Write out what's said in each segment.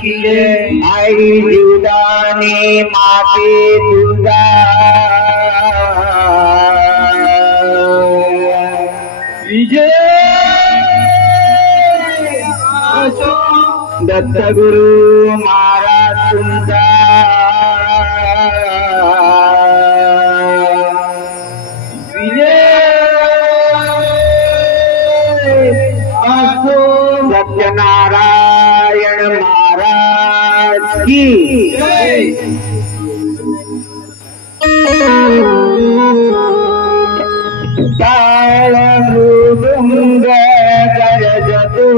की जय। आई जीवदानी माते तुझा विजय असो। दत्त गुरु महाराज तुमचा विजय असो। सत्यनारायण महाराज की जय। टाळ मृदुंग गरजतो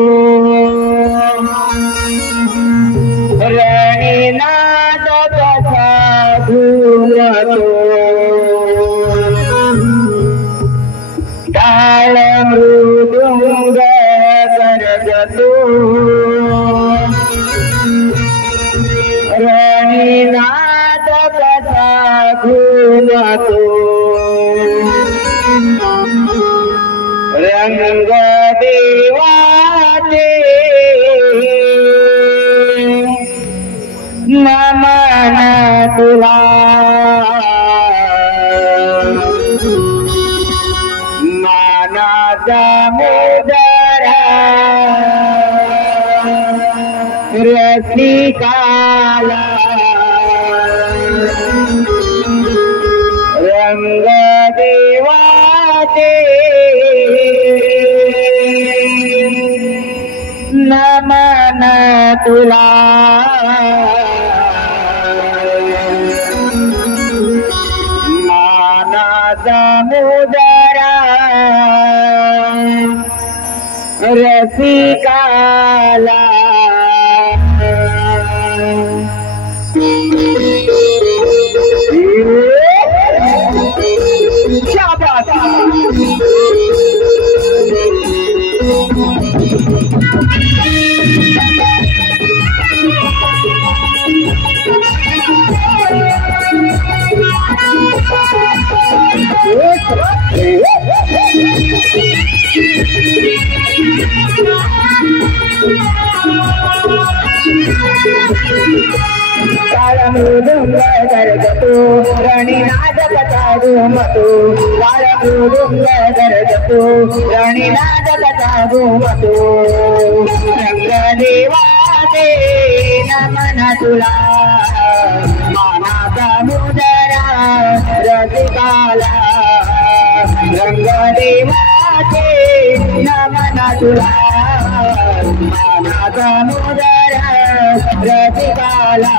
रणिनाद कसा घुमतो। टाळ मृदुंग गरजतो रणिनाद कसा घुमतो। रंग देवाचे नमन तुला मानाचा मोदरा रसिकाला। रंग देवाचे नमन तुला मानाचा मोदरा रसिकाला। मृदुंग गरजतो रणिनाद कसा घुमतो। मृदुंग गरजतो रणिनाद कसा घुमतो। रंग देवाचे नमन तुला मानाचा मुदरा रसिकाला। रंग देवाचे नमन तुला मानाचा मुदरा रसिकाला।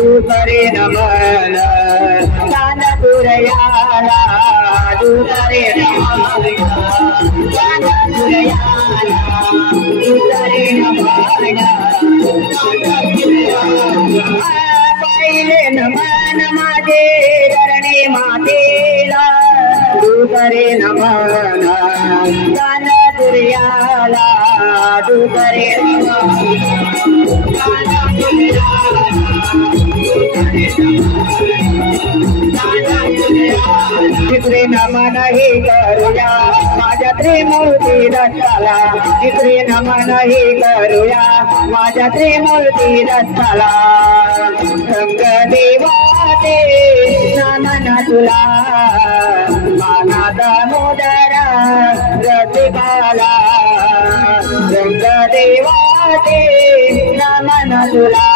दूसरे नमन दान पुरयाला। दूसरे नमन दान पुरयाला। दूसरे नमन पहिले नमन माझे धरणी मातेला। दूसरे नमन दान पुरयाला। दूसरे तिसरे नमन ही करूया माझ्या त्रिमूर्ती दत्ताला। तिसरे नमन ही करूया माझ्या त्रिमूर्ती दत्ताला। रंग देवाचे नमन तुला मानाचा मुदरा रसिकाला। रंग देवाचे नमन तुला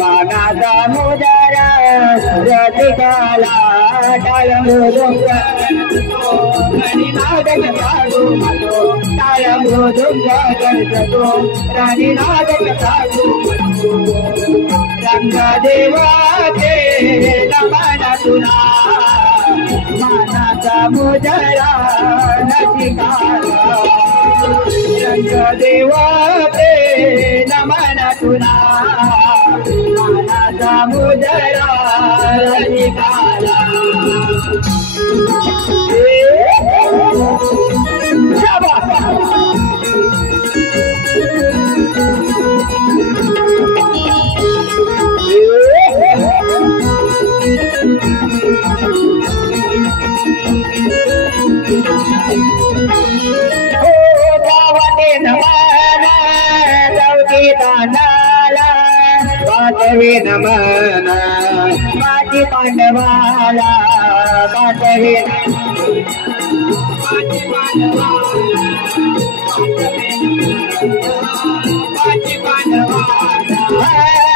मानाचा मुदरा रसिकाला टाळ मृदुंग राणी नादक साधू म्हणतो टाळ मृदुंग करतो राणी नादक साधू म्हणतो रंग देवाचे नमन तुला मानाचा मुजरा रसिकाला रंग देवाचे नमन तुला मानाचा मुजरा रसिकाला पाठवे नमन माझी पांडवाला पाठवे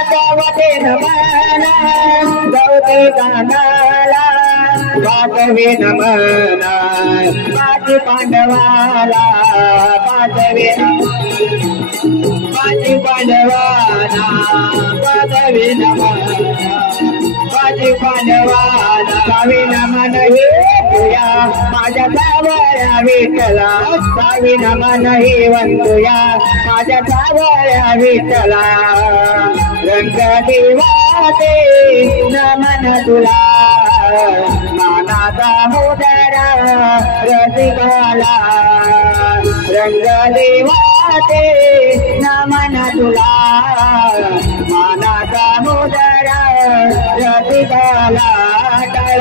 गावते नमन गौते कानाला पाठवे नमन माझी पांडवाला पाठवे माझी पांडवाला पाठवे नमन माझी पांडवाला गावी नमन हे तुया माझ्या सावळ्या विठ्ठला गावी नमन हे वंतुया माझ्या सावळ्या विठ्ठला रंग देवाचे नमन तुला मानाचा मुदरा रसिकाला रंग देवाचे नमन तुला मानाचा मुदरा रसिकाला टाळ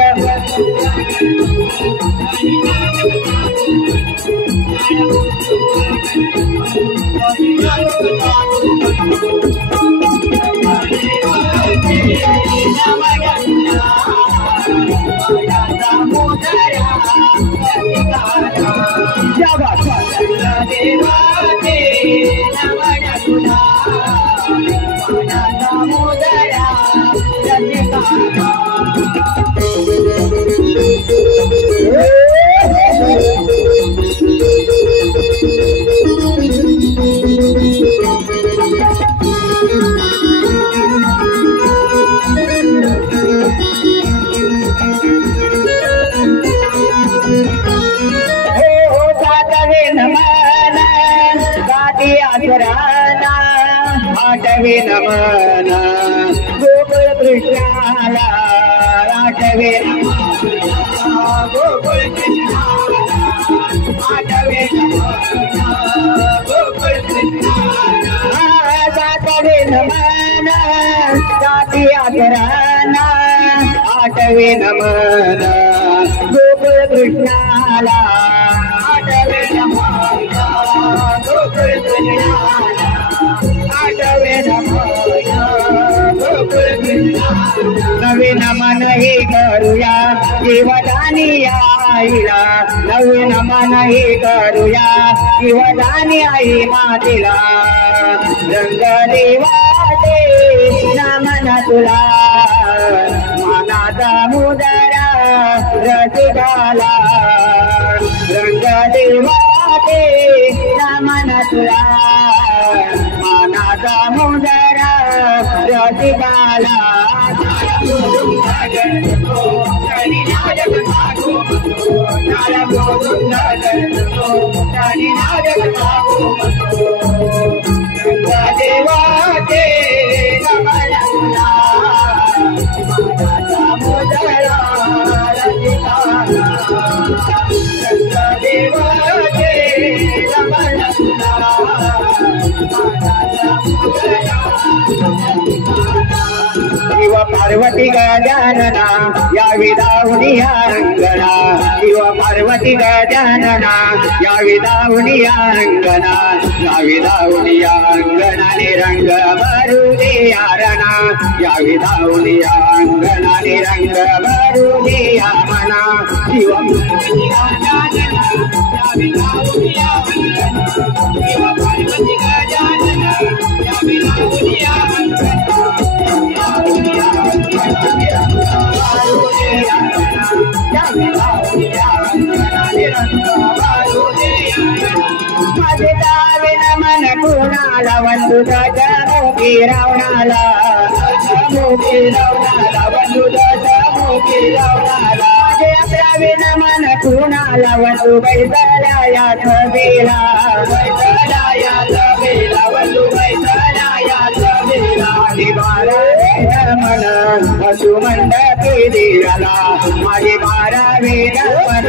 आठवे नमन गोकुळ कृष्णाला आठवे गोकुळ कृष्णाला आठवे गोकुळ कृष्णाला आठवे नमन जाती आचरणा आठवे नमन गोकुळ कृष्णाला आठवे नमन गोकुळ कृष्णाला आठवे नवे नमन हे करूया जीवदानी आईला नवे नमन हे करूया जीवदानी आई मातेला रंग देवाचे नमन तुला मानाचा मुदरा रसिकाला रंग देवाचे नमन तुला मानाचा मुदरा रसिकाला देवाचे नमन तुला मानाचा मुदरा रसिकाला देवाचे नमन तुला शिव पार्वती गजानना या विदावणी अंगणा शिव पार्वती गजानना या विदावणी अंगणा या विदावणी अंगणाने रंग भरू दे यारणा या विदावणी अंगणाने रंग भरू दे या मना शिव पार्वती गजानना या विदावणी अंगणा शिव पार्वती गजानना या विदावणी अंगणा माझे दावे नमन कुणाला वंदू दशमुखी रावणाला वंदू दशमुखी रावणाला माझे अकरावे नमन कुणाला वंदू बैसलाया छबीला वंदू बैसलाया छबीला माझी बारावे नमन वसुमंडपी देवाला माझी बारावे नमन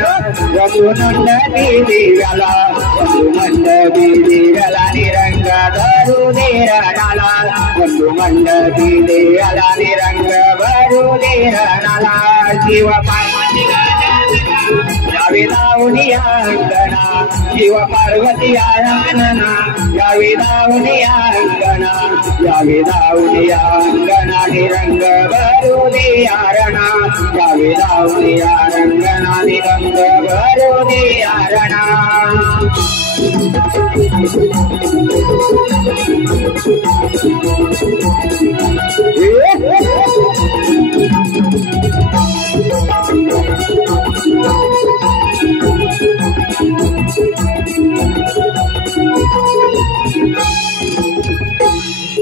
वसुमंडपी देवाला वसुमंडपी देवाला निरंग धरू निरणाला वसुमंडपी देवाला निरंग भरू निरणाला शिव पार्वती यावी धावूनी अंगणा शिव पार्वती आनना यावी धावूनी अंगणा यावी धावूनी अंगणा निरंग भरू निरणा यावी धावूनी अंगणा निरंग भरू निरणा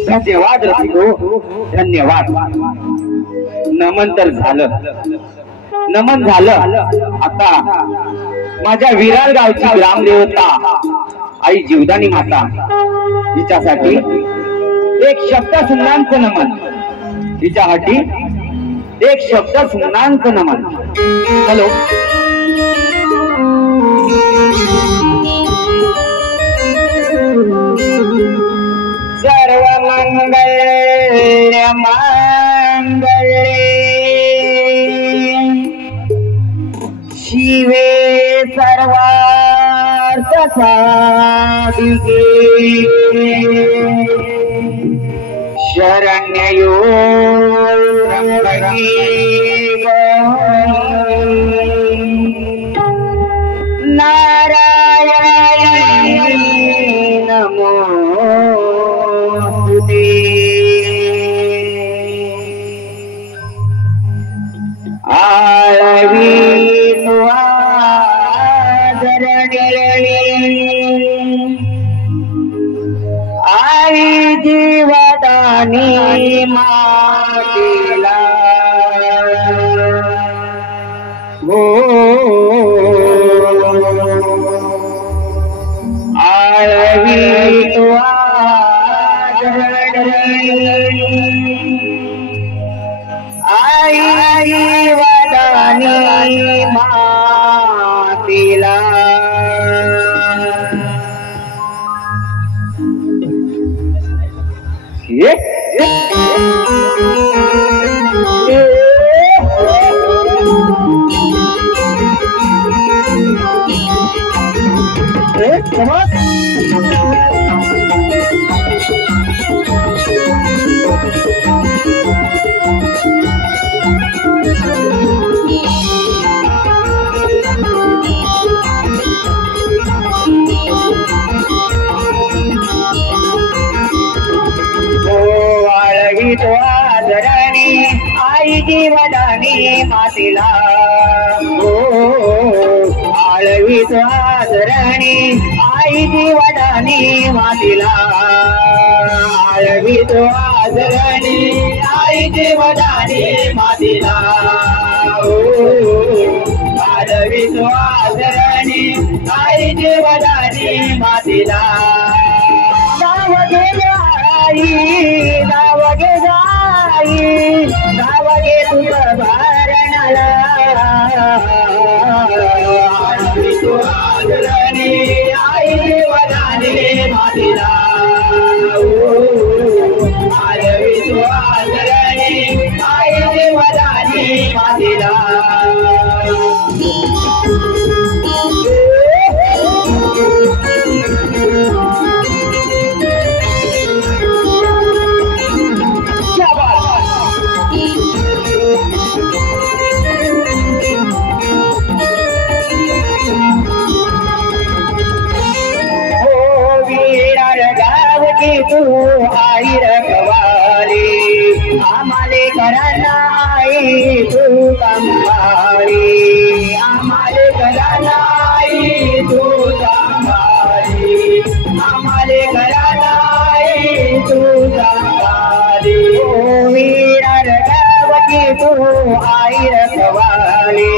धन्यवाद रसिको, धन्यवाद. नमन तर झालं, नमन झालं. आता माझ्या विरार गावची ग्रामदेवता आई जीवदानी माता हिच्यासाठी एक शब्द सुमनांचं नमन, हिच्यासाठी एक शब्द सुमनांचं नमन. हॅलो सर्व मंगल्य मांगल्ये शिवे सर्वार्थ साधिके शरण्यो त्र्यंबके नारायणी नमोस्तुते. आळवी आई जीवदानी मातेला हो आळवी आई जीवदानी मातेला आई जीवदानी मातेला हो आळवी आदरणी आई जीवदानी मातेला आळवी आदरणी आई जीवदानी मातेला हो आळवी आदरणी आई जीवदानी मातेला नाव घे आई नाव घे नावगे तुझं भरणाला तू आदरणी आई जीवदानी मातेला आळवी तू आदरणी आई जीवदानी मातेला तू आई रखवाली आम्हाले घरांना आई तू सांभाळी आम्हाले घराला आई तू सांभाळी आम्हाले घराला आई तू सांभाळी ओ वीरा रडावती तू आई रखवाली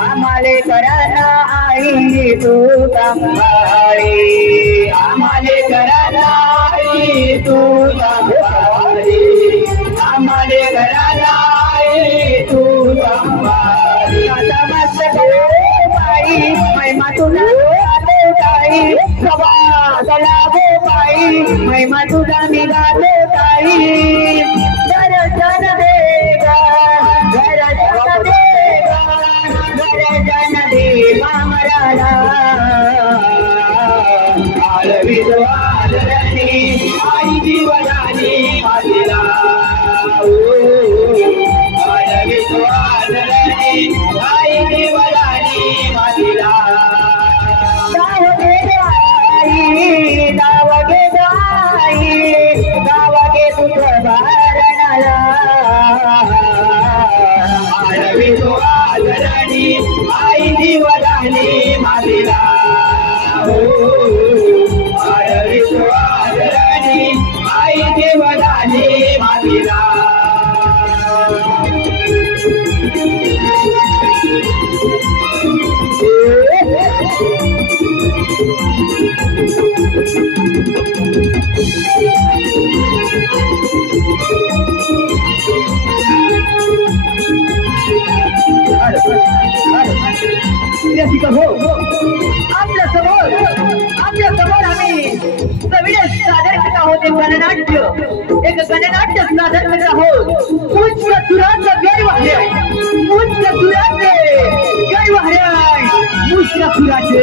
आम्हाले घराला आई तू सांभाळी आम्हाले घराला आई तू सांभाळी आम्हाले घराला आई तू सांभाळी आता मस्त गो बाई महिमा तुला गातो ताई सवाला गो बाई महिमा तुला मी गातो ताई दर्शन दे गा दर्शन दे गा दर्शन दे मामराला आलवितो आदरणी आई जीवनानी मातीला आलवितो आदरणी आई जीवनानी मातीला गावागे तुझं बारणाला आलवितो आदरणी आई जीवनानी मातीला आलवितो आदरणी आई जीवनानी मातीला आपल्या समोर आम्ही सविडे सादर करत आहोत एक गणनाट्य सादर करत आहोत उच्च सुराचं गैरवाह्य उच्च सुराचे गैरवाह्य उच्च सुराचे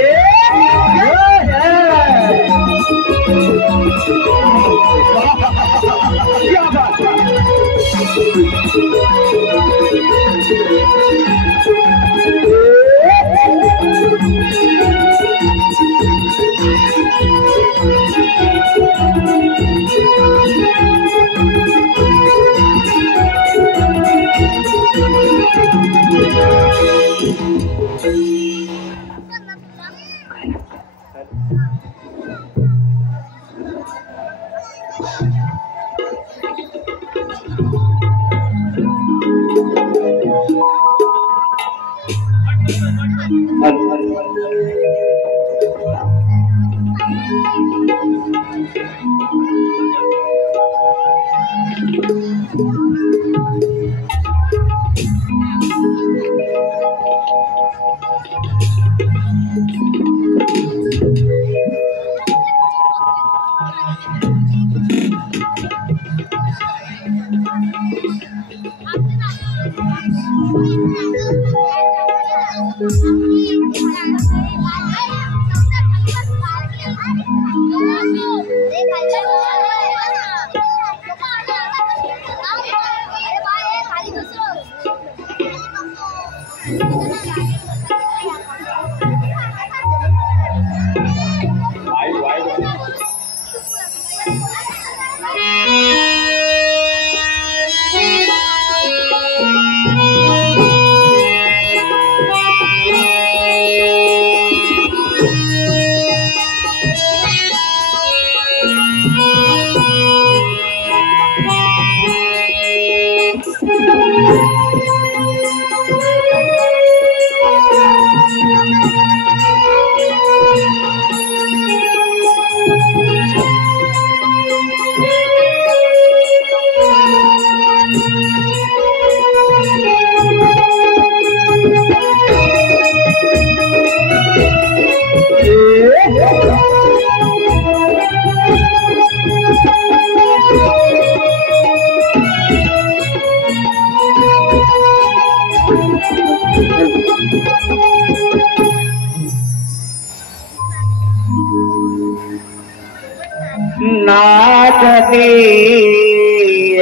नाचते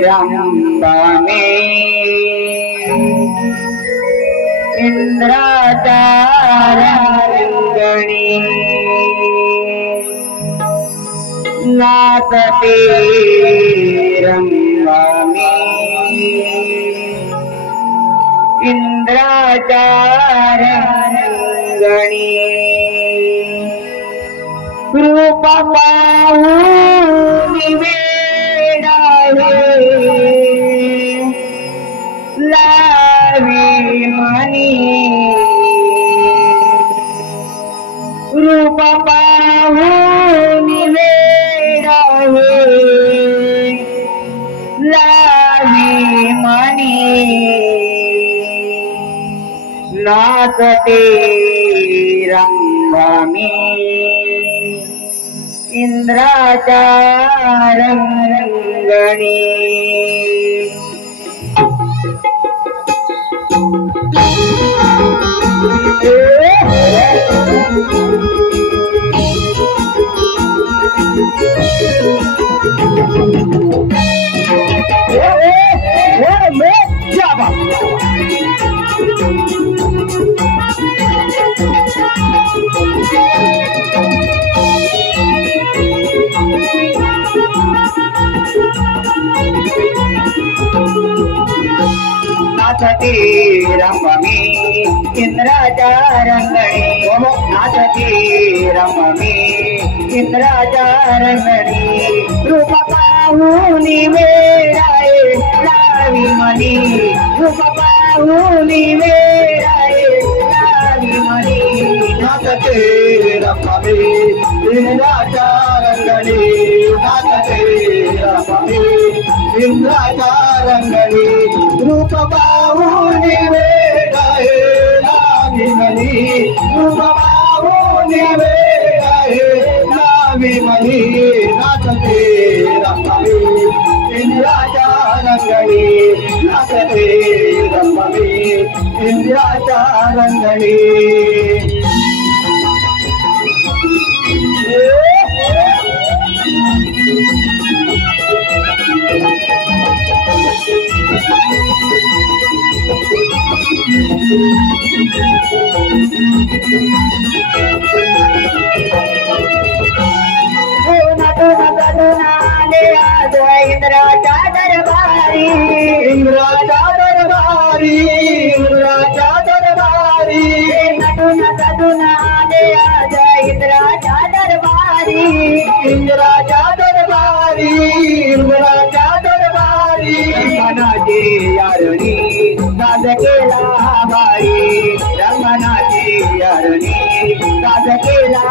रंबाने इंद्राचा रंगणी नाचते रंबाने इंद्राच्या रंगणी रूप पाहून वेडावे लावी मनी रूप पाहून वेडावे लावी मनी नाचते रंगमी इंद्राच्या रंगणी नाचते रंगमी इंद्राच्या रंगणी नाचते रंगमी इंद्राच्या रंगणी रूप पाहून वेडाये लावी मनी रूप पाहून वेडाये लावी मनी नाचते रंगमी इंद्राच्या रंगणी नाचते रंगमी इंद्राच्या रंगणी रूप पाहून वेडाये लावी मनी रूप पाहून वेडाये लावी मनी नाचते रंगमी इंद्राच्या रंगणी नाचते रंगमी इंद्राच्या रंगणी इंद्राच्या दरबारी इंद्राच्या दरबारी इंद्राच्या दरबारी नटून नटून आले आज इंद्राच्या दरबारी इंद्राच्या दरबारी इंद्राच्या दरबारी रंगनाची यारणी साज केला बारी रंगनाची यारणी साज केला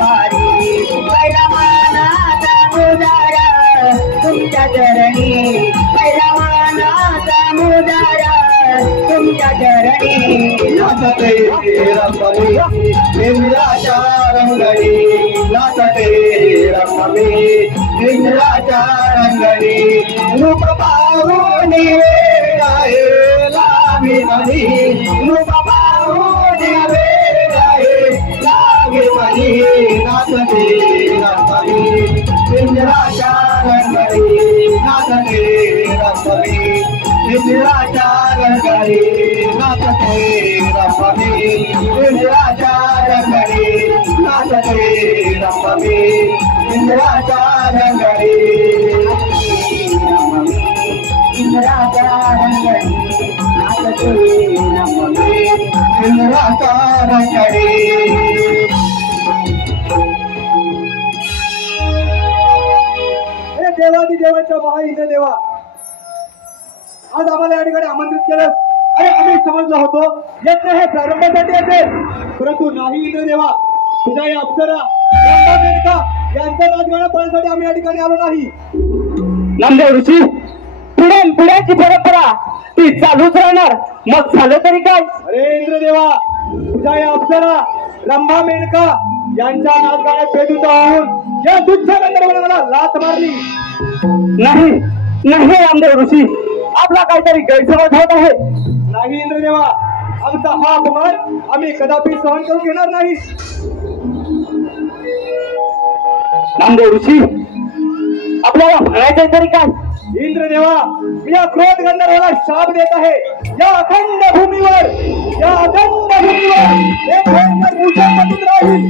बारी पहिला मानाचा मुजारा तुमच्या चरणी पहिला मानाचा मुजारा तुमच्या चरणी नाचते रंगमी इंद्राच्या रंगणी नाचते रंगमी इंद्राच्या रंगणी रूप पाहून वेडाये लावी मनी रूप पाहून वेडाये लावी मनी नाचते रंगमी इंद्राच्या रंगणी नाचते रंगमी इंद्राच्या रंगणी नाचते रंगमी इंद्राच्या रंगणी नाचते रंगमी इंद्राच्या रंगणी इंद्राच्या रंगणी नाचते रंगमी इंद्राच्या रंगणी देवादी देवाच्या महाईने देवा आज आम्हाला या ठिकाणी आमंत्रित केलं अरे आम्ही समजलो होतो यज्ञ हे प्रारंभासाठी असेल परंतु नाही इंद्रदेवा तुझ्या या अप्सरा मेनका यांचं राजगाणं पाहण्यासाठी आम्ही या ठिकाणी आलो नाही नामदेव ऋषी पिढ्याची परंपरा ती चालूच राहणार मग झालं तरी काय अरे इंद्रदेवा तुझ्या या अप्सरा रंभा मेनका यांच्या नाचगाण्यात भेदूत होऊन या तुच्छ गंधर्वाने मला लाथ मारली नाही नाही नामदेव ऋषी आपला काहीतरी गैरसमज होत आहे नाही इंद्रदेवा आमचा हा अपमान आम्ही कदापि सहन करून घेणार नाही नामदेव ऋषी आपल्याला म्हणायचंय तरी काय इंद्रदेवा मी या क्रोध गंधर्वाला शाप देत आहे या अखंड भूमीवर एक भयंकर भूषण पडून राहील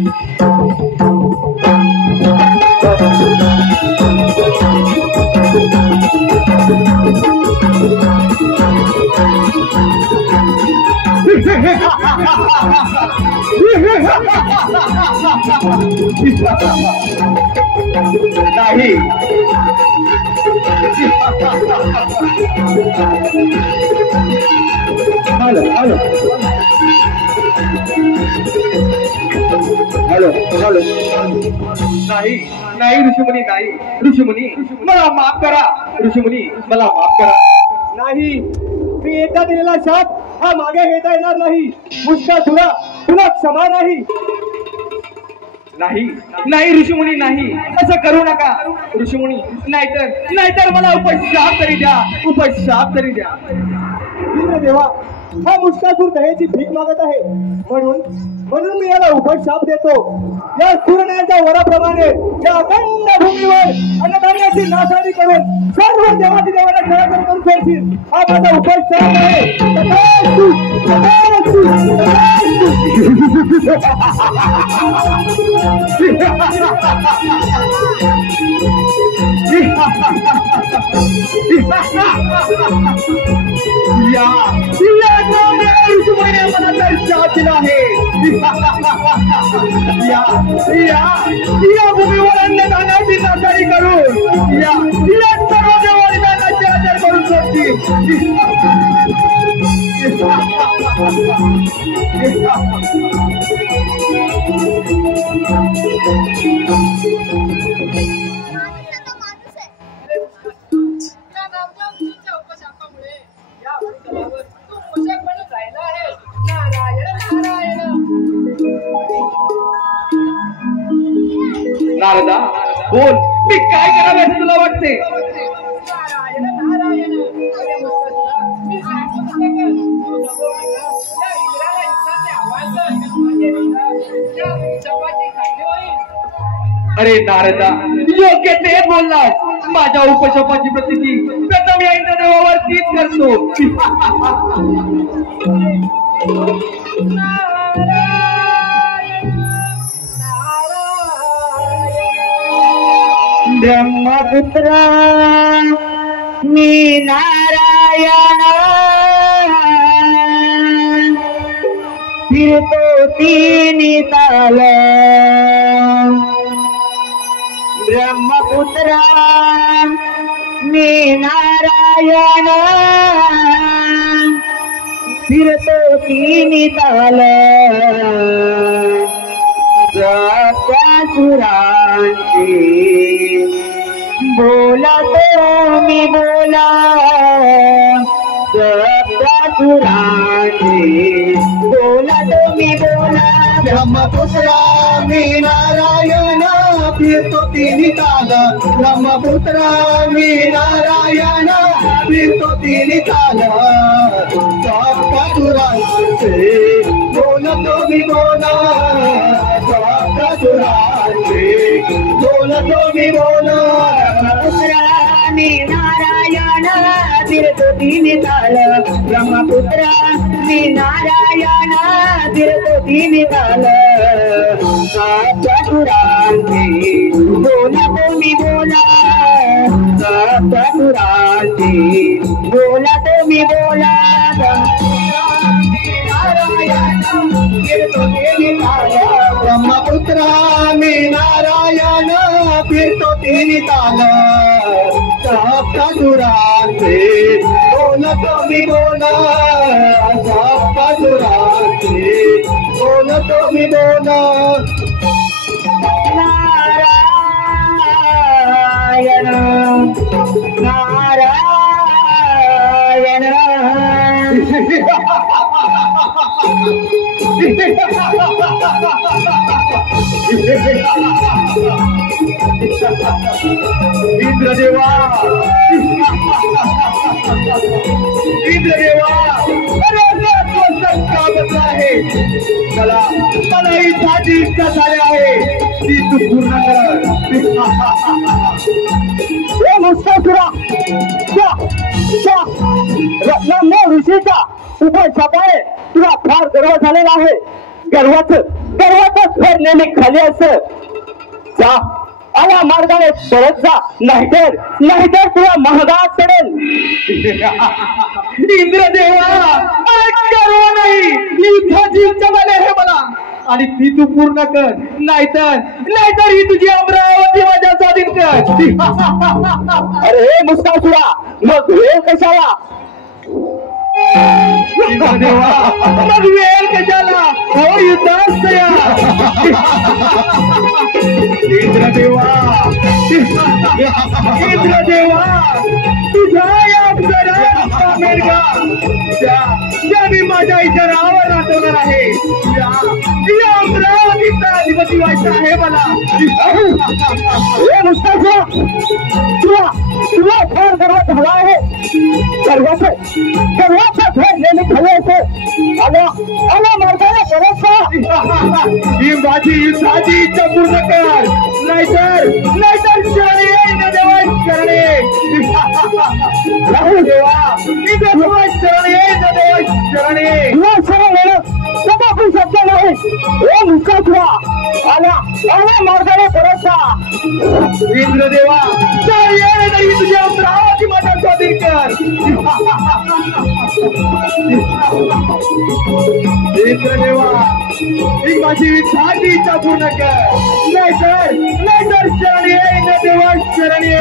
नाही हॅलो हॅलो हॅलो हॅलो नाही नाही ऋषीमुनी नाही ऋषीमुनी मला माफ करा ऋषीमुनी मला माफ करा नाही मी एकदा दिलेला शाप हा मागे घेता येणार नाही मुष्का तुला तुला क्षमा नाही नाही नाही ऋषीमुनी नाही असं करू नका ऋषीमुनी नाहीतर मला उपशाप तरी द्या उपशाप तरी द्या देवा हा मुष्कासूर दहेची भीक मागत आहे म्हणून मी याला उपशाप देतो या सूर्याच्या वराप्रमाणे या अखंड भूमीवर अन्नधान्याची नासाडी करून सर्व देवाची देवाला खेळा करून सोडतील हा माझा उपशाप आहे तथास्तु, तथास्तु, या भूमीवर अन्नधान्याची नासाडी करून या सर्व देवाची आदर करून सोडतील नारदा बोल मी काय करावे असं तुला वाटते अरे नारदा योग्य ते बोललास माझ्या उपशापाची प्रसिद्धी प्रथम या इंद्रदेवावर तीच करतो ब्रह्मपुत्र मी नारायण फिरतो तिन्ही ताल ब्रह्मपुत्र मी नारायण फिरतो तिन्ही ताल सुरांची बोला तो मी बोला सुरांची बोला तो मी बोला ब्रह्मपुत्रा मी नारायण फिरतो तिन्ही ताल ब्रह्मपुत्रा मी नारायण फिरतो तिन्ही ताल सप्तसुरांचे बोलतो मी बोला सप्तसुरांचे बोलतो मी बोला ब्रह्मपुत्रा मी नारायण फिरतो तिन्ही ताल ब्रह्मपुत्रा मी नारायण फिरतो तिन्ही ताल सप्तसुरांचे बोला तो मी बोला सप्तसुरांचे बोला तो मी बोला ब्रह्मपुत्रा मी नारायण फिरतो तिन्ही ताल सप्तसुरांचे बोलतो मी बोला सप्तसुरांचे बोलतो मी बोला नारायण नारायण इंद्रदेवा अरे बसला आहे मला ही इच्छा झाली आहे ती तू पूर्ण कर ऋषीचा उपशाप आहे तुला फार गर्व झालेला आहे गर्वाचं घर नेहमी खाली असं जा आला मार्गाने परत जा नाहीतर तुला महागात पडेल इंद्रदेवा गर्व नाही आणि ती तू पूर्ण कर, नाहीतर ही तुझी अमरावती माझ्या स्वाधीन कर. अरे मुस्कासुरा, मग वेळ कशाला? इंद्रदेवा, मग वेळ कशाला? हो युद्धास तयार. इंद्रदेवा, तुझ्या या अक्षरात मेरगा त्या मी माझ्या इशारावर नाचवणार आहे. या अमरावतीचा अधिपती व्हायचा आहे मला. हे मुस्कासुरा, तुला फार गर्व झाला आहे. गर्वाचं घर नेहमी खाली असेल. आला मार्गाला परत जा. ही माझी युद्धाची इच्छा पूर्ण कर, नाहीतर शरणे इंद्रदेवा, शरणे देवा, इंद्रदेवा शरणे, इंद्रदेवा शरणे. तुला शरण येणं कदापि शक्य नाही. हे मुस्कासुरा, आला मार्गाला परत जा. इंद्रदेवा, शरणे नाही तुझ्या अमरावती माझ्या स्वाधीन कर. इंद्रदेवा, ही माझी इच्छाची इच्छा पूर्ण कर, नाहीतर शरणे इंद्रदेवा, शरणे.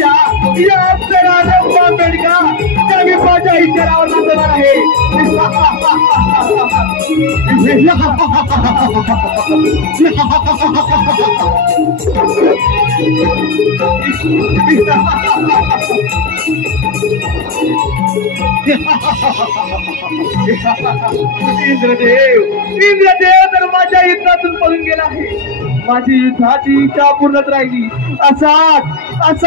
या अप्सराला बेडका त्या मी माझ्या इशारावर नाचवणार आहे. इंद्रदेव तर माझ्या युद्धातून पळून गेला आहे. माझी युद्धाची इच्छा पूर्णच राहिली. असाच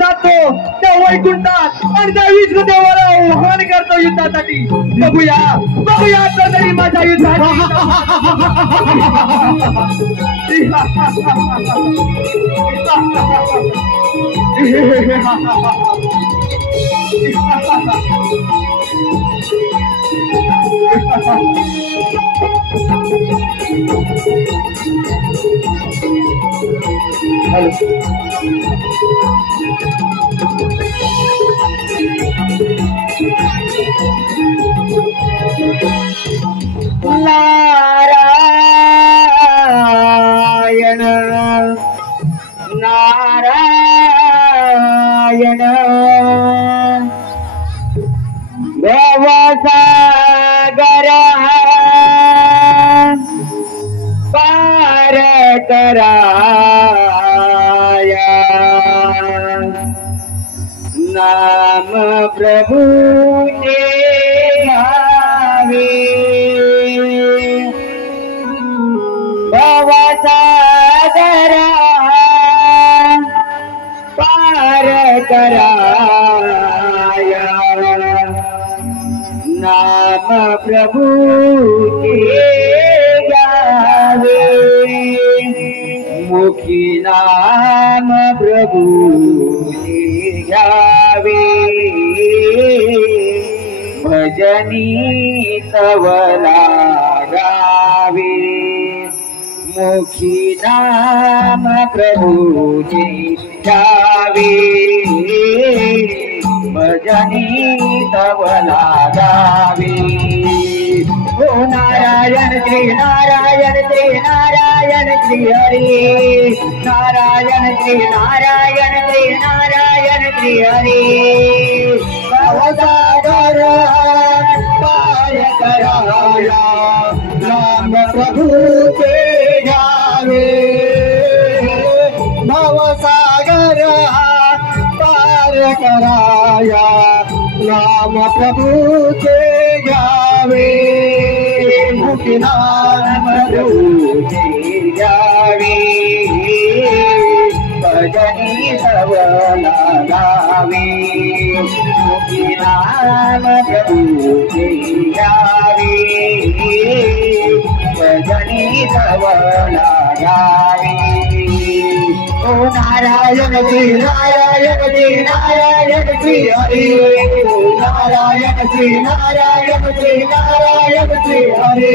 जातो त्या वैकुंठात आणि त्या विष्णुदेवाला आव्हान करतो युद्धासाठी. बघूया तर तरी माझ्या युद्धाची नारायण नारायण भवसागर पार कराया नाम प्रभु ने घ्यावे भवसागर पार कराया नाम प्रभु के गावे मुखी नाम प्रभु के गावे भजनी तवला गावे मुखी नाम प्रभु के गावे भजनी तवला गावे. ओ नारायण श्री नारायण श्री नारायण श्री हरि नारायण श्री नारायण श्री नारायण श्री हरि भवसागर पार कराया नाम प्रभु के गावे भवसागर पार कराया नाम प्रभु के गावे मुखी नाम प्रभु के गावे भजनी तवला गावे मुखी नाम प्रभु के गावे भजनी तवला गावे. ओ नारायण श्री नारायण श्री नारायण श्री हरि ओ नारायण श्री नारायण श्री नारायण श्री हरि.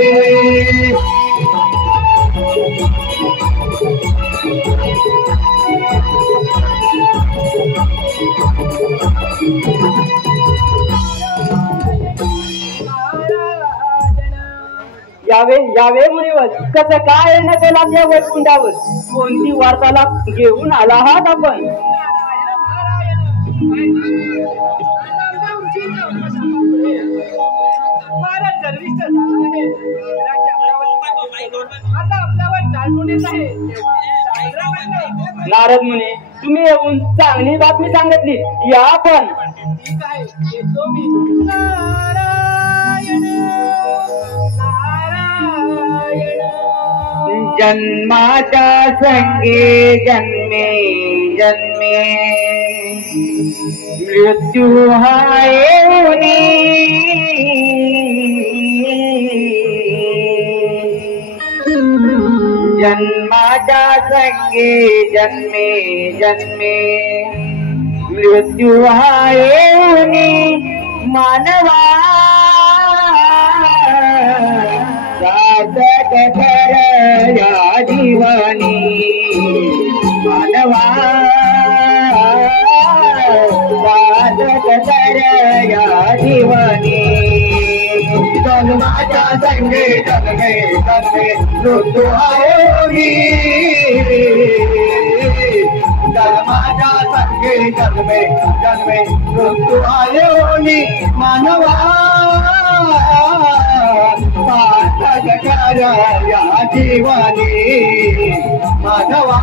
यावे यावे मुनिवर, कसं काय न केला त्या वैकुंठावर? कोणती वार्ताला घेऊन आला आहात आपण? नारद मुनी, तुम्ही येऊन चांगली बातमी सांगितली, या आपण. जन्माच्या संगे जन्मे जन्मे मृत्यू हा येऊनी, जन्माच्या संगे जन्मे जन्मे मृत्यू हा येऊनी, मानवा साधक कर या जीवनी, मानवा साधक कर या जीवनी. जन्माच्या संगे जन्मे जन्मे मृत्यू होगी, जन्माच्या संगे जन्मे जन्मे मृत्यू होगी, मानवा साधक कर या जीवनी, मानवा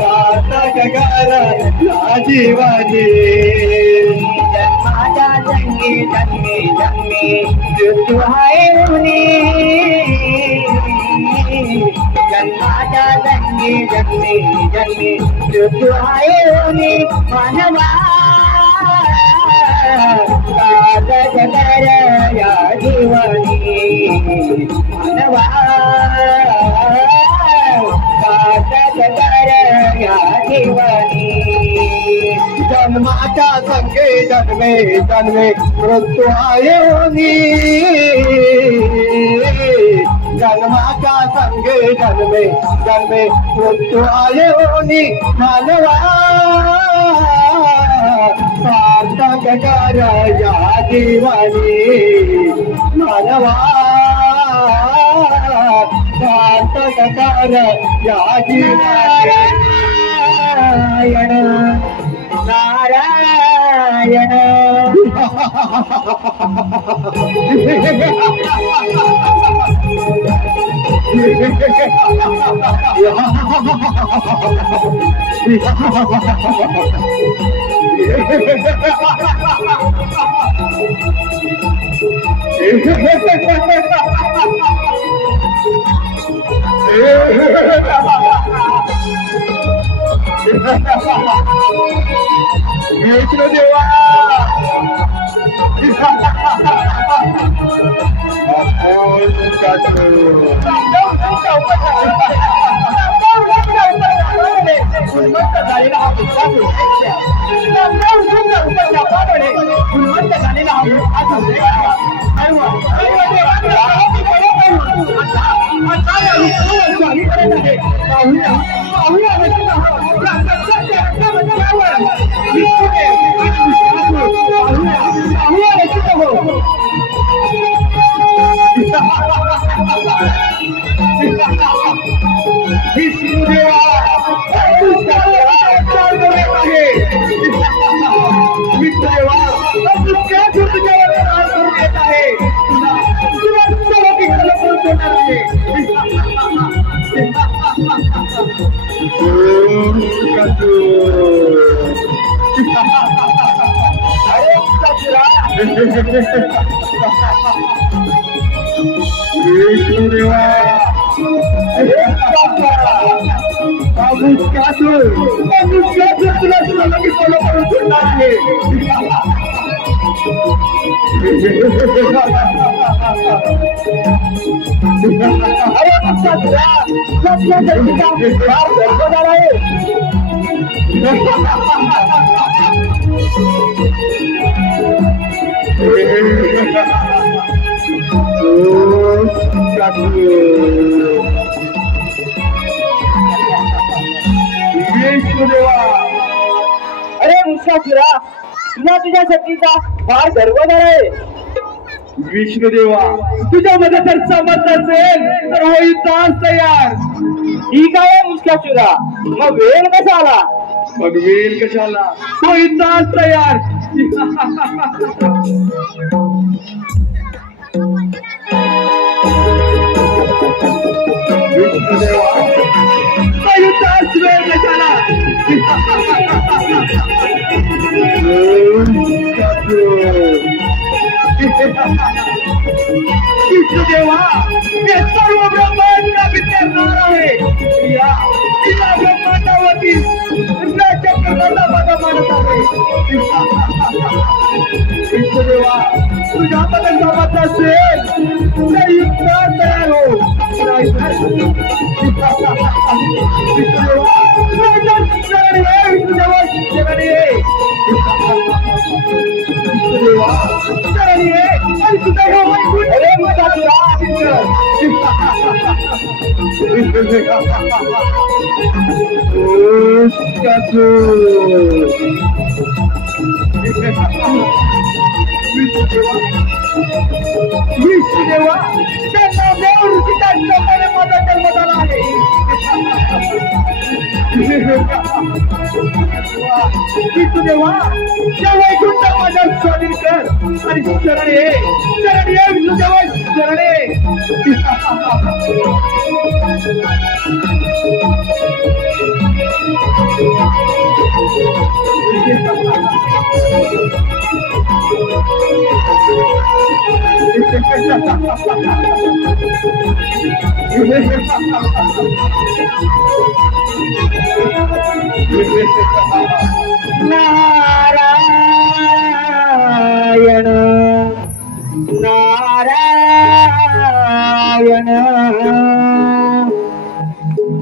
साधक कर या जीवनी. जन्माच्या संगे जन्मे जन्मे मृत्यू होगी, जन्माच्या संगे जन्मे जन्मे मृत्यू होगी, मानवा साधक कर या जीवनी, मानवा साधक कर या जीवनी. जन्माच्या संगे जन्मे जन्मे मृत्यू होगी, जन्माच्या संगे जन्मे जन्मे मृत्यू होगी, मानवा साधक कर या जीवनी, मानवा साधक कर या जीवनी. नारायण देवा अरे मुसाफिरा, तुला तुझ्या शक्तीचा फार गर्व आहे. विष्णुदेवा तुझ्यामध्ये जर समर्थ असेल तर होईल तास तयार. ठीक आहे मुस्कासुरा, मग वेळ कसा आला? मग वेल कशाला, होईल तास तयार. विष्णुदेवा होईल तास वेळ कशाला. विष्णुदेवा हे सर्व ब्रह्मांड का विचारणार आहे. या तिला ब्रह्मांडावरती चक्रवर्तीला बघा मानत आहे. विष्णुदेवा तुझ्यामध्ये समज असेल तर युद्धात तयार हो. विष्णुदेवा विष्णुदेवा त्यांना देवऋषीच्या माझा जन्म झाला आहे. विष्णुदेवा त्या वैकुंठ माझ्या स्वाधीन कर आणि शरण ये विष्णुदेवा शरण ये. नारायण नारायण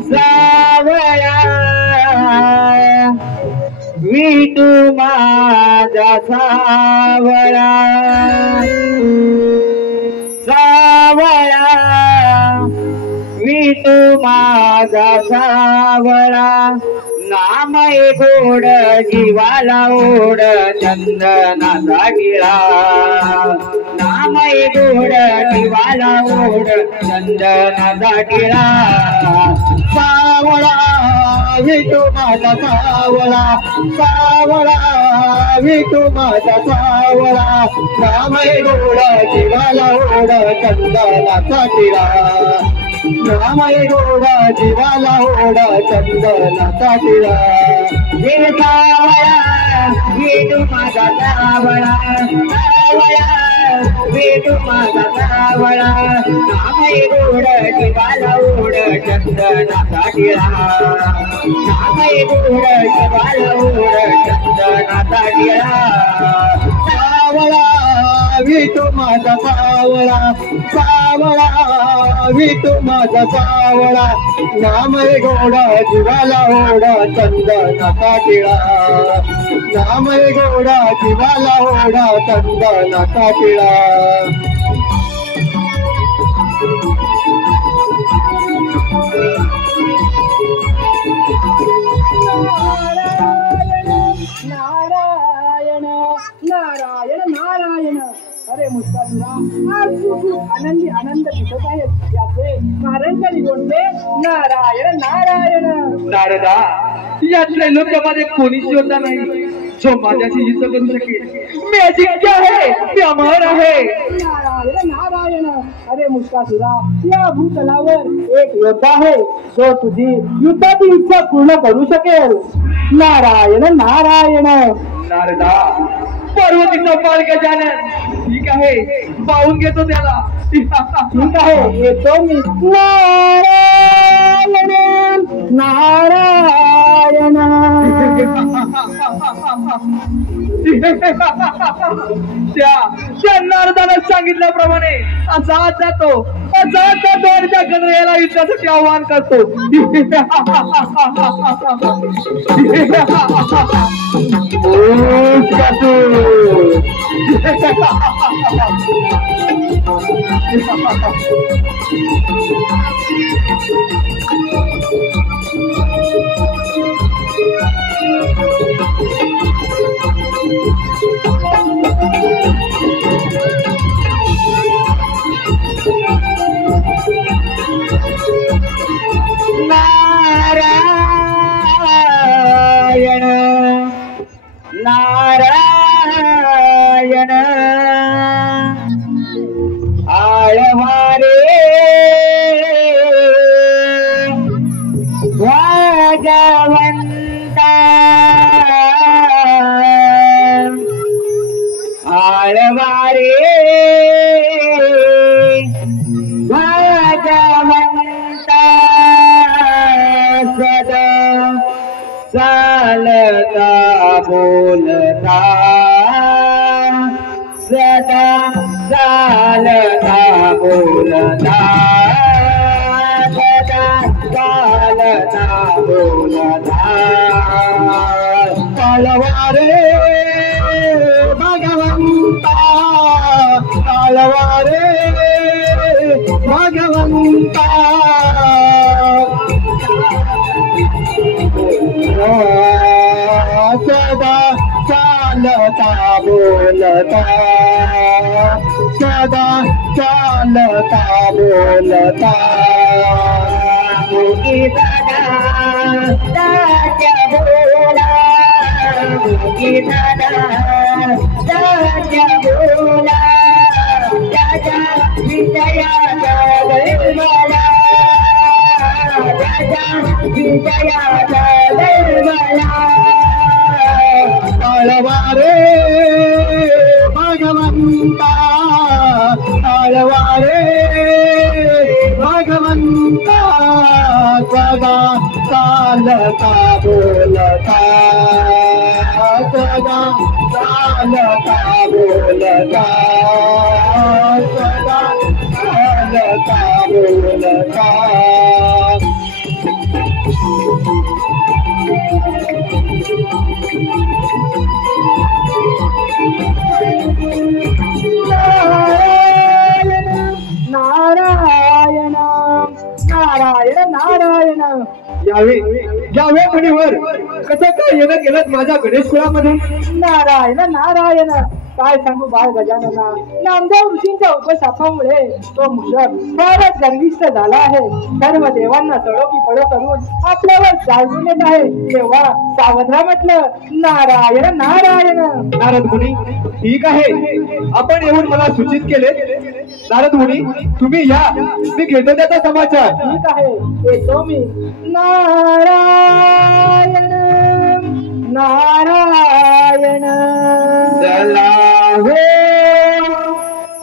सावळा विठू माझा सावळा सावळा विठू माझा सावळा नामय गोड जीवाला ओढ चंदनाचा गिळा नामय गोड जीवाला ओढ चंदनाचा गिळा सावळा विठू माझा सावळा सावळा विठू माझा सावळा नामय गोड जीवाला ओढ चंदनाचा गिळा नामय गोड जीवाला ओढ चंदनाचा गिळा हे सावळा विठू माझा सावळा सावळा विठू माझा सावळा नामय गोड जीवाला ओढ चंदनाचा गिळा नामय गोड जीवाला ओढ चंदनाचा गिळा सावळा विठू माझा सावळा सावळा विठू माझा सावळा नामय गोड जीवाला ओढ चंदनाचा गिळा नामय गोड जीवाला ओढ चंदनाचा गिळा. नारायण नारायण नारायण. अरे मुस्कासुरा आज तू आनंदी आनंद दिसत आहेस याचे कारण तरी कोणते? नारायण नारायण. नारदा यातल्या लोकांमध्ये कोणीच योद्धा नाही जो माझ्याशी युद्ध करू शकेल. मी अजिंक्य आहे, मी अमर आहे. नारायण नारायण. अरे मुस्कासुरा या भूतलावर एक योद्धा आहे जो तुझी युद्धाची इच्छा पूर्ण करू शकेल. नारायण नारायण. नारदा पार्वतीचा पाल गजानन ठीक आहे, पाहून घेतो त्याला. ठीक आहे येतो मी. नारायण नारायण. त्या नारदाने सांगितल्याप्रमाणे असा जातो आणि त्या गणरायाला युद्धासाठी आवाहन करतो. नारायण आळवारे भगवंता आळवारे भगवंता सदा चालता बोलता सदा चालता बोलता सदा चालता बोलता आळवारे भगवंता आळवारे भगवंता सदा चालता बोलता सदा चालता बोलता मुगी दादा राजा बोला मुगी दादा राजा बोला राजा विजयाचा निर्मला राजा विजयाचा निर्मला आळवारे भगवंता आळवारे भगवंता सदा चालता बोलता सदा चालता बोलता सदा चालता बोलता नारायण नारायण नारायण यावे यावे मुनीवर कसं काय येणं गेलं माझ्या गणेश कुळामध्ये नारायण नारायण काय सांगू बाळ गजानना नामदेव ऋषींच्या उपशापामुळे तो मुशक फारच गर्विष्ठ झाला आहे. सर्व देवांना सडो की पडो करून आपल्यावर जाळून येत आहे. तेव्हा सावधरा म्हटलं नारायण नारायण. नारद मुनी ठीक आहे आपण येऊन मला सूचित केले. नारद मुनी तुम्ही या मी घेतो त्याचा समाचार. ठीक आहे येतो मी. नारायण नारायण चला हो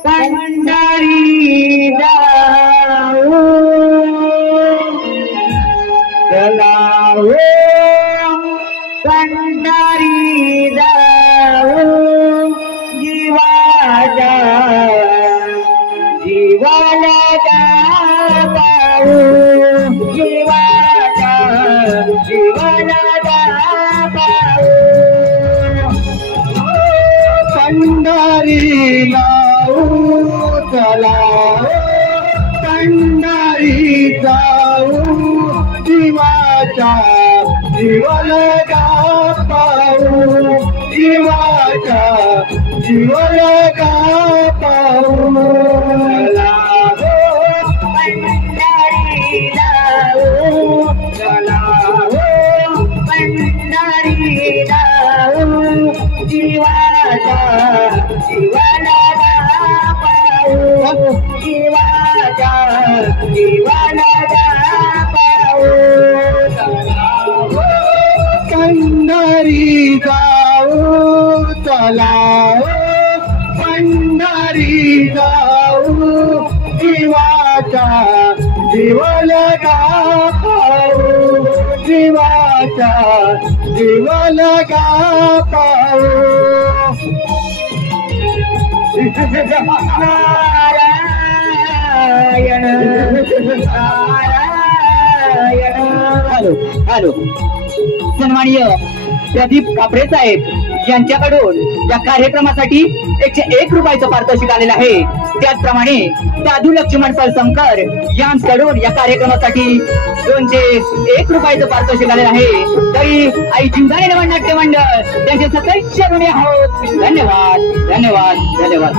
पंढरी जाऊ चला हो पंढरी जाऊ जीवाला जीवाला जाऊ जीवाला जीवाला पंढरी जाऊ चला पंढरी जाऊ जीवाच्या जीवलगा पाहू जीवाच्या जीवलगा पाहू चला हो पंढरी जाऊ चला हो पंढरी जाऊ जीवाचा जीवाला पाहू जीवाचा जीवाला पाहू पंढरी जाऊ चला पंढरी जाऊ जीवाचा जीवलगा पाहू जीवाचा जीवलगा पाहू नारायण नारायण. हॅलो हॅलो सन्माननीय प्रदीप कापरे साहेब यांच्याकडून या कार्यक्रमासाठी 101 रुपयाचं पारितोषिक आलेलं आहे. त्याचप्रमाणे साधू लक्ष्मण पलसंकर यांच्याकडून या कार्यक्रमासाठी 201 रुपयाचं पारितोषिक आलेलं आहे. तरी आई जिंदाने नाट्य मंडळ त्यांचे सदैव ऋणी आहोत. धन्यवाद धन्यवाद धन्यवाद.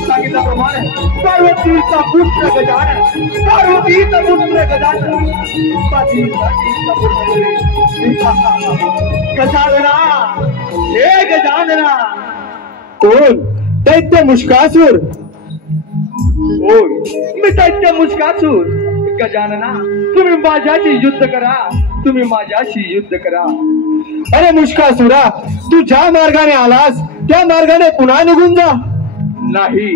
सांगितल्याप्रमाणे पार्वतीचा पुत्र गजानन, पार्वतीचा पुत्र गजानन, गजानना, हे गजानना. कोण? दैत्य मुष्कासूर. होय, मी दैत्य मुष्कासूर. गजानना, तुम्ही माझ्याशी युद्ध करा, तुम्ही माझ्याशी युद्ध करा. अरे मुष्कासुरा, तू ज्या मार्गाने आलास त्या मार्गाने पुन्हा निघून जा. नाही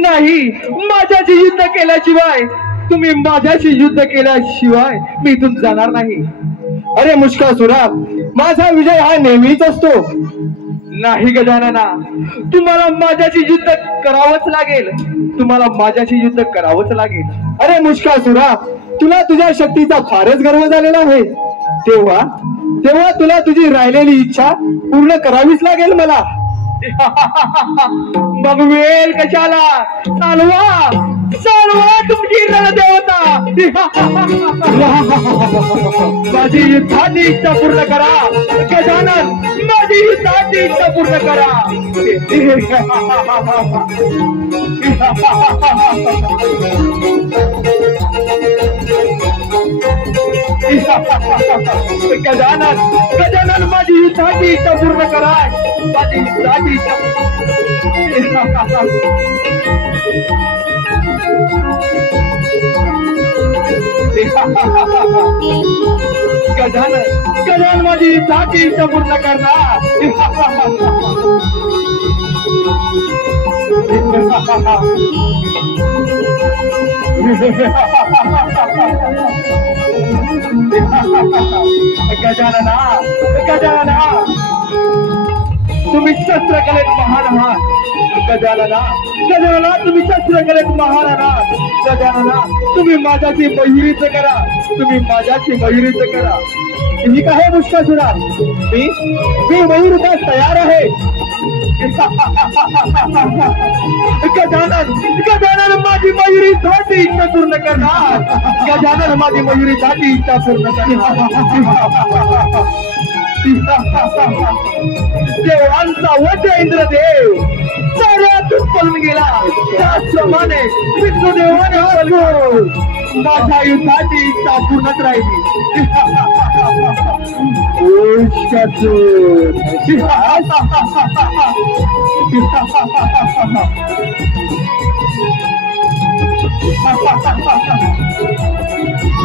नाही, माझ्याशी युद्ध केल्याशिवाय, तुम्ही माझ्याशी युद्ध केल्याशिवाय मी इथून जाणार नाही. अरे मुष्कासुरा, माझा विजय हा नेहमीच असतो. नाही गजानना, तुम्हाला माझ्याशी युद्ध करावंच लागेल, तुम्हाला माझ्याशी युद्ध करावंच लागेल. अरे मुष्कासुरा, तुला तुझ्या शक्तीचा फारच गर्व झालेला आहे. तेव्हा तेव्हा तुला तुझी राहिलेली इच्छा पूर्ण करावीच लागेल मला. मग वेळ कशाला? चालवा चालवा तुमची रणदेवता. माझी युद्धाची इच्छा पूर्ण करा गजानन, माझी युद्धाची इच्छा पूर्ण करा. गजानन गजानन, माझी युद्धाची इच्छा पूर्ण करा, माझी युद्धाची इच्छा. गजानन गजानन, माझी युद्धाची इच्छा पूर्ण करणार. गजानना गजानना, तुम्ही शस्त्रकलेत महान आहात. गजानना गजानना, तुम्ही शस्त्रकलेत महान आहात. गजानना, तुम्ही माझ्याशी मयुरीच करा, तुम्ही माझ्याशी मयुरीच करा. ठीक आहे मुष्कासुरा, मी मयूरदास तयार आहे. गजानन गजानन, माझी मयुरीसाठी इच्छा पूर्ण करणार. गजानन, माझी मयुरीसाठी इच्छा पूर्ण करणार. देवांचा वध इंद्रदेव साऱ्यातून पळून गेला, त्याचप्रमाणे विष्णुदेवाने माझ्या युद्धाची इच्छा पूर्णच राहिली.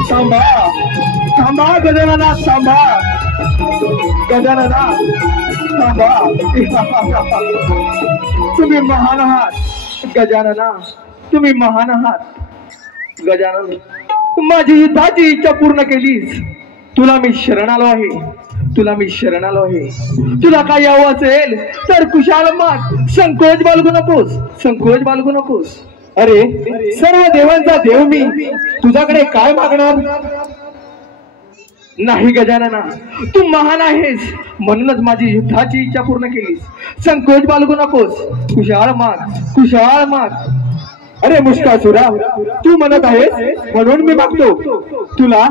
थांबा थांबा गजानना, थांबा गजानना, थांबा. तुम्ही महान आहात गजानना, तुम्ही महान आहात. गजानन, माझी युद्धाची इच्छा पूर्ण केलीस. तुला मी शरण आलो आहे, तुला मी शरण आलो आहे. तुला काय यावं असेल तर कुशाल माग, संकोच बाळगू नकोस, संकोच बाळगू नकोस. अरे सर्व देवांचा देव मी, तुझ्याकडे काय मागणार? नाही गजानना, तू महान आहेस म्हणूनच माझी युद्धाची इच्छा पूर्ण केलीस. संकोच बाळगू नकोस, कुशाळ माग, कुशाळ माग. अरे मुष्कासुरा, तू म्हणत आहेस म्हणून मी मागतो. तुला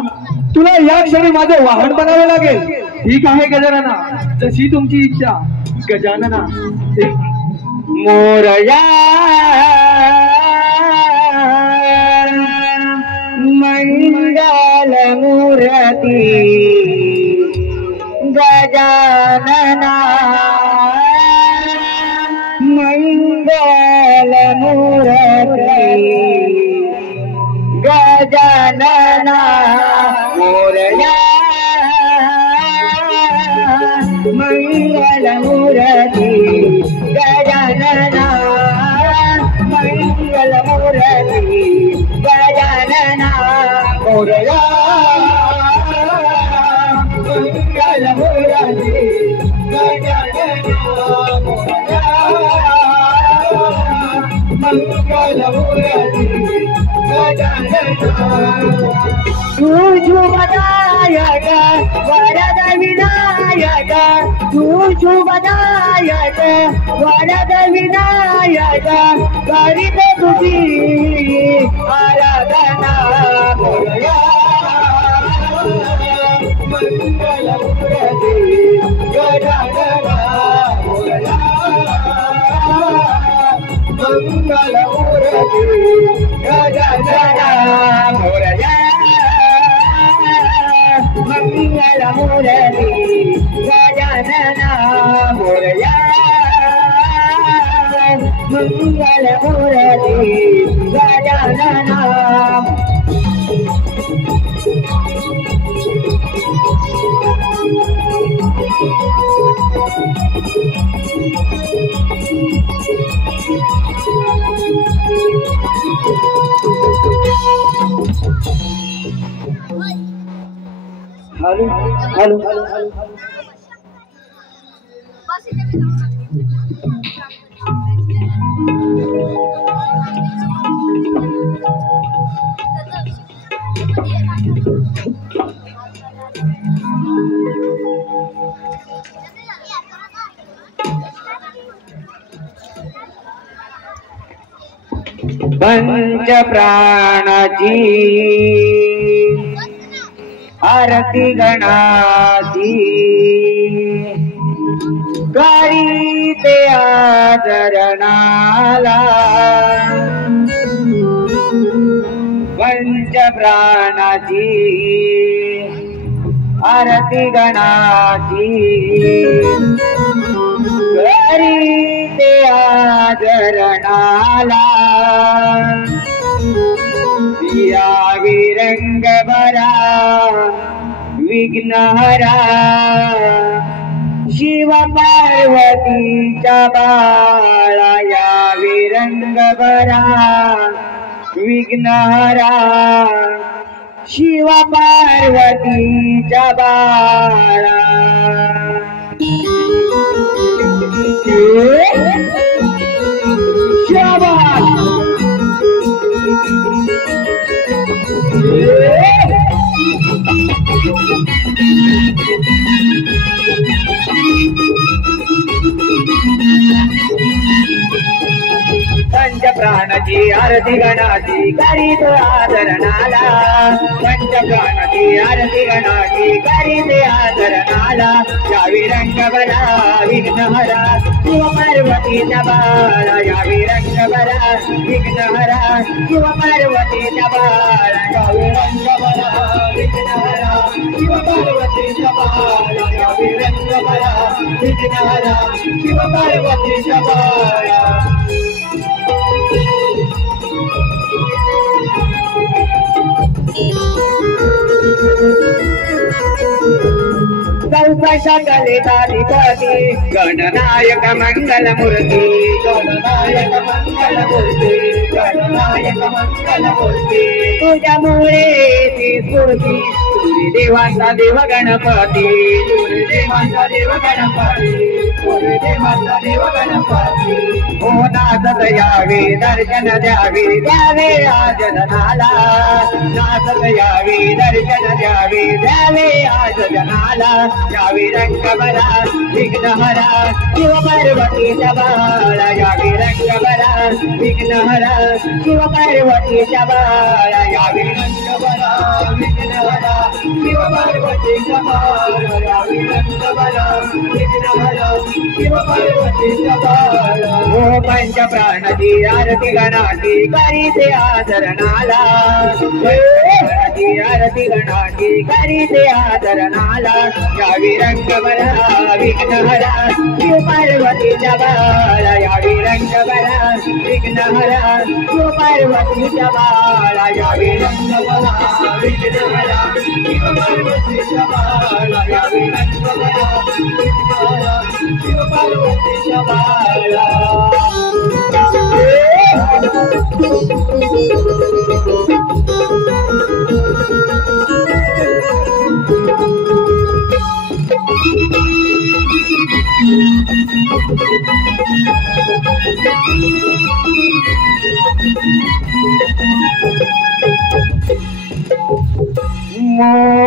तुला या क्षणी माझं वाहन बनावे लागेल. ठीक आहे गजानना, जशी तुमची इच्छा. गजानना, मोरया मंगल मूर्ती गजानना, मंगल मूर्ती गजानना. मोरया मंगल मूर्ती गजानना, मंगल मूर्ती गजानना. मोरया मंगल मूर्ती गजानना, मोरया मंगल शुभदायक वरद विनायक तू शुभदायक वरद विनायक करीत तुझी आराधना बोलया मंगलमूर्ती गजानना बोलया मंगलमूर्ती गजानना बोलया मंगलमूर्ती गजानना मोरया मंगलमूर्ती गजानना हेलो हेलो पंच प्राणाची आरती गणाची गाई ते आदरणाला पंच प्राणाची आरती गणाची गाई ते आदरणाला या विरंग भरा विघ्नहरा शिव पार्वतीच्या बाळा या विरंग भरा विघ्नहरा शिव पार्वतीच्या बाळा शाबास पंच प्राणाची आरती गणाची करीत आदरणाला पंच प्राणाची आरती गणाची करीत आदरणाला या विरंग बरा विघ्नहरा शिव पार्वतीच्या बाळा या विरंग बरा विघ्नहरा शिव पार्वतीच्या बाळा या विरंग बरा विघ्नहरा शिव पार्वतीच्या बाळा या विरंग बरा विघ्नहरा शिव पार्वतीच्या बाळा सकलिताधिपति गणनायक मंगलमूर्ति गणनायक मंगलमूर्ति गणनायक मंगलमूर्ति तुझ्या मुळेची स्फूर्ती सूर्यदेवाचा देव गणपती सूर्यदेवाचा देव गणपती सूर्यदेवाचा देव गणपती हो नाचत यावे दर्शन द्यावे द्यावे आज जनाला नाचत यावे दर्शन द्यावे द्यावे आज जनाला यावे रंग बरा विघ्नहरा शिव पार्वतीच्या बाळा यावे रंग बरा विघ्नहरा शिव पार्वतीच्या बाळा यावे रंग बरा विघ्नहरा शिव पार्वतीच्या बाळा यावे रंग बरा विघ्नहरा शिव पार्वतीच्या बाळा हो पंच प्राणाची आरती गणाची करीते आदरणाला आरती गणाची करीते आदरणाला यावी रंग बरा विघ्नहरा शिव पार्वतीच्या बाळा यावी रंग बरा विघ्नहरा शिव पार्वतीच्या बाळा यावी रंग बरा विघ्नहरा शिव पार्वतीच्या बाळा यावी रंग बरा विघ्नहरा शिव पार्वतीच्या बाळा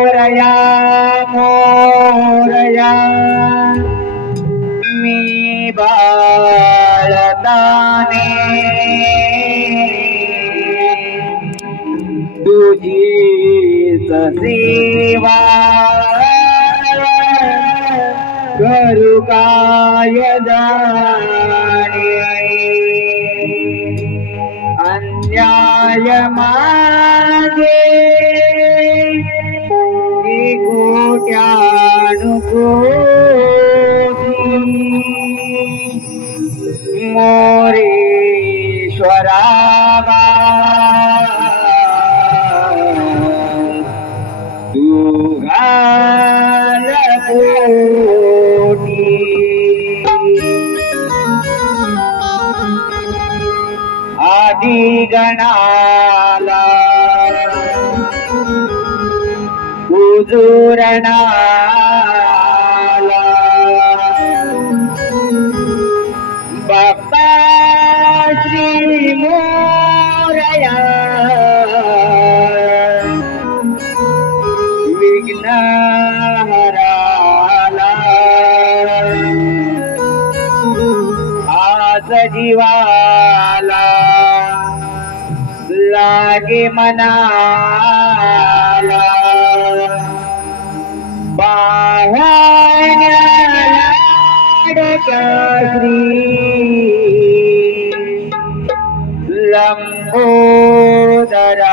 मोरया मोरया मी बाळताने तुझीच सेवा करू काय जाणे अन्याय मागे कोट्यानुकोटी मोरेश्वरा तू घाल पोटी आदि गणाला हुजूरनाला बाप्पा श्री मोरया विघ्नहराला आज जीवाला लागे मनाला बाह्यालाडक्या श्री लंबोदराला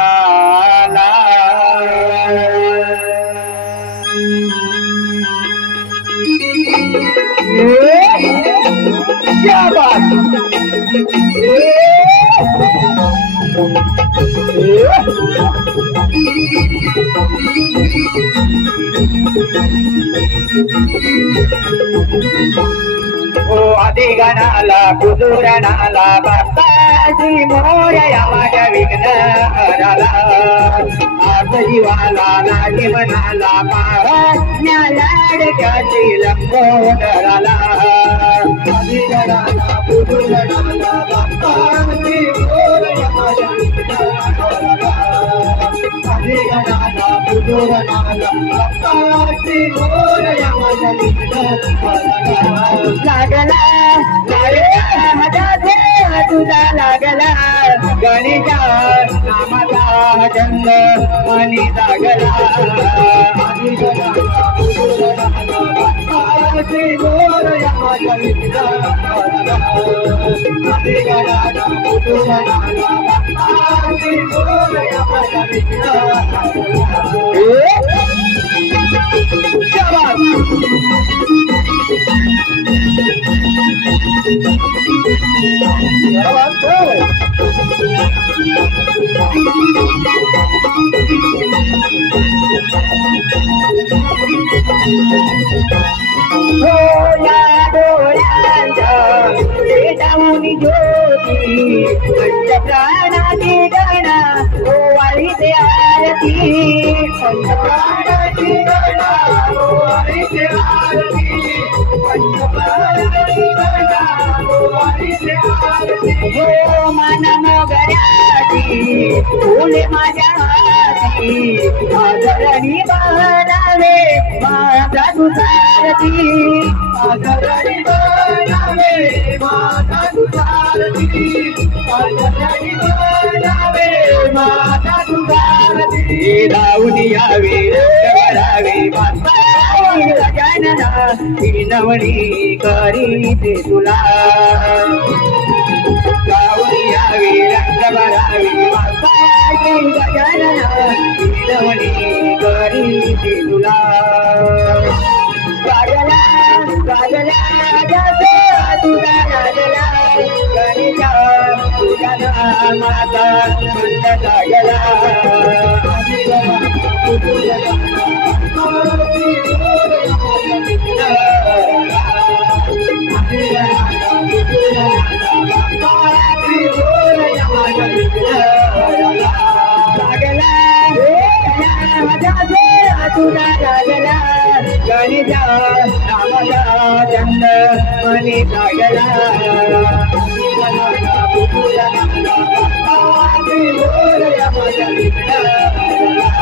क्या बात ओ आदि गणाला हुजूरनाला बाप्पाजी मोरया माझ्या विघ्नहराला आज जीवाला लागे मनाला पाहण्यालाडक्याची लंबोदराला आदि गणाला हुजूरनाला बाप्पाजी मोरया माझ्या विघ्नहराला आदि गणाला हुजूरनाला बाप्पाजी मोरया माझ्या विघ्नहराला लागला लागला तुझा लागला गणेशा नामाचा जन्म मनी जागला आदि गणाला हुजूरनाला मोरया माझ्या विघ्नहराला आदि गणाला हुजूरनाला मोरया माझ्या ज्योती पंचप्राणाची गणा ओवाळीचे आरती पंचप्राणाची गणा ओवाळीचे आरती पंचप्राणाची गणा ओवाळीचे आरती हो मन मोगऱ्याची फुले माझ्या हाती आदरणी बनावे माझा तुझारती आदरणी बनावे माझा तुझारती आदरणी बनावे माझा तुझारती धावून यावे करावे बाप्पा गजानना विनवणी करीते तुला धावून यावे रंग भरावे बाप्पा गजानना विनवणी करीते तुला गागला गागला जातो तुझा गागला गणेशा तुझा नामाचा मंद लागला आदि तुझा लागला गणेशा नामाचा चंद मनी लागला मोरया माझ्या विघ्नहराला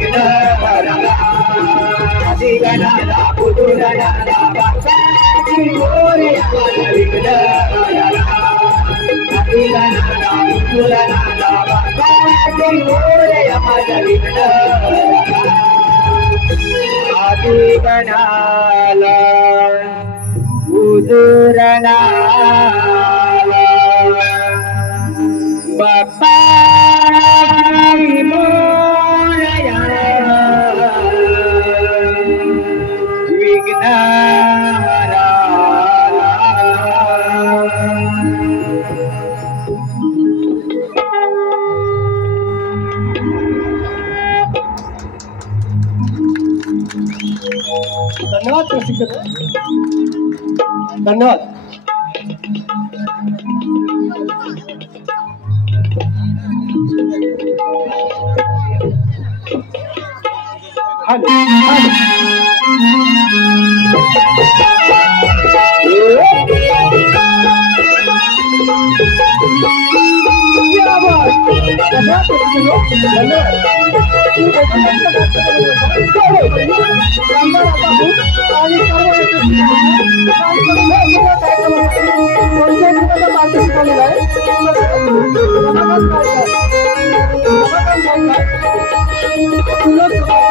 विघ्न हरला आदिगणाला कुतुरनाला बाप्पाची मोरया माझा विघ्न हरला आदिगणाला कुतुरनाला बाप्पाची मोरया माझा विघ्न हरला आदिगणाला कुतुरनाला बाप्पाची मोरया विघ्न हरला धन्यवाद प्रशिक्षक धन्यवाद धन्यवाद